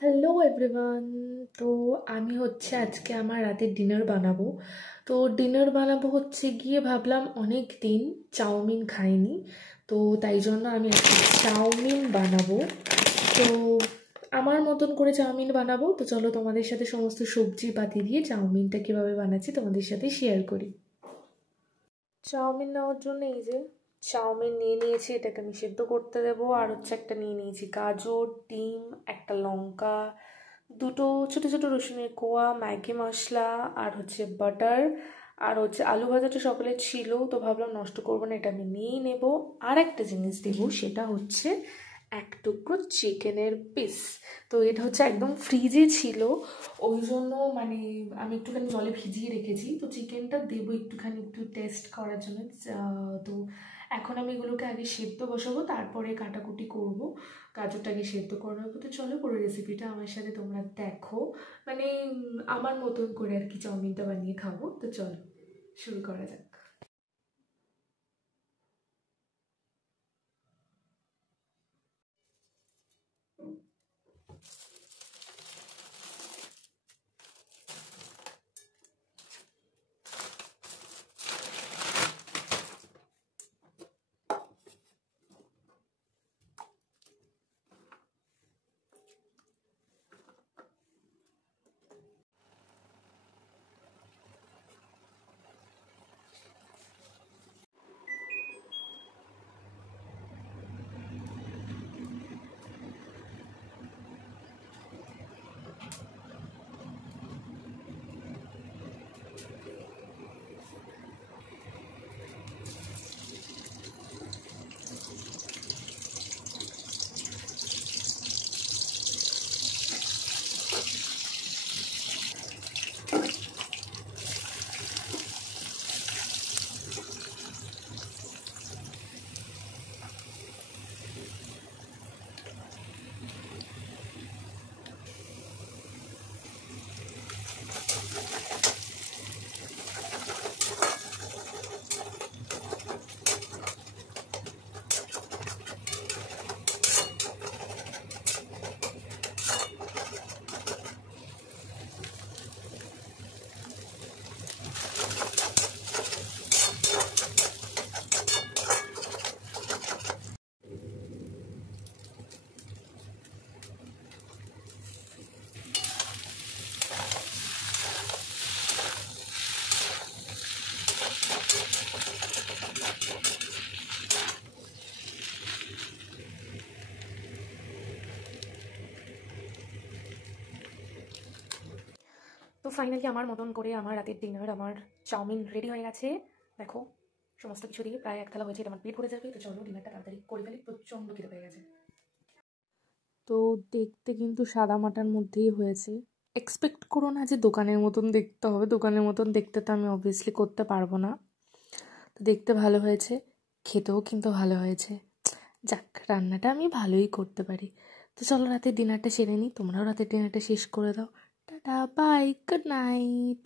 Hello everyone. তো আমি হচ্ছে আজকে আমার রাতের ডিনার বানাবো। তো ডিনার বানাবো হচ্ছে গিয়ে ভাবলাম অনেক দিন চাউমিন খাইনি, তো তাই জন্য আমি আজকে চাউমিন বানাবো। তো আমার মতন করে চাউমিন বানাবো। তো চলো তোমাদের সাথে সমস্ত সবজি পাতি দিয়ে চাউমিনটা কীভাবে বানাচ্ছি তোমাদের সাথে শেয়ার করি। চাউমিন নেওয়ার জন্য এই যে চাউমিন নিয়ে নিয়েছি, এটাকে আমি সেদ্ধ করতে দেবো। আর হচ্ছে একটা নিয়ে নিয়েছি গাজর, ডিম, একটা লঙ্কা, দুটো ছোটো ছোটো রসুনের কোয়া, ম্যাগি মশলা, আর হচ্ছে বাটার, আর হচ্ছে আলু ভাজাটা সকালে ছিল, তো ভাবলাম নষ্ট করবো না, এটা আমি নিয়েই নেবো। আর একটা জিনিস দেবো, সেটা হচ্ছে এক টুকরো চিকেনের পিস। তো এটা হচ্ছে একদম ফ্রিজে ছিল, ওই জন্য মানে আমি একটুখানি জলে ভিজিয়ে রেখেছি। তো চিকেনটা দেবো একটুখানি একটু টেস্ট করার জন্য। তো এখন আমি এগুলোকে আগে সেদ্ধ বসাবো, তারপরে কাটাকুটি করব। গাজরটাকে সেদ্ধ করে নেবো। তো চলো পুরো রেসিপিটা আমার সাথে তোমরা দেখো, মানে আমার মতন করে আর কি চাউমিনটা বানিয়ে খাবো। তো চলো শুরু করা যাক। তো ফাইনালি আমার মতন করে আমার রাতের ডিনার, আমার চাউমিন রেডি হয়ে গেছে। দেখো সমস্ত কিছু দিয়ে প্রায় এক থালা হয়েছে, এটা আমার পেট ভরে যাবে। তো চলো ডিনারটা তাড়াতাড়ি করে ফেলি, প্রচণ্ড খিদে পেয়ে গেছে। তো দেখতে কিন্তু সাদা মাটার মধ্যেই হয়েছে। এক্সপেক্ট করো না যে দোকানের মতন দেখতে হবে, দোকানের মতন দেখতে তো আমি অবভিয়াসলি করতে পারবো না। তো দেখতে ভালো হয়েছে, খেতেও কিন্তু ভালো হয়েছে। যাক, রান্নাটা আমি ভালোই করতে পারি। তো চলো রাতের ডিনারটা সেরে নিই, তোমরাও রাতের ডিনারটা শেষ করে দাও। Tata, bye, good night.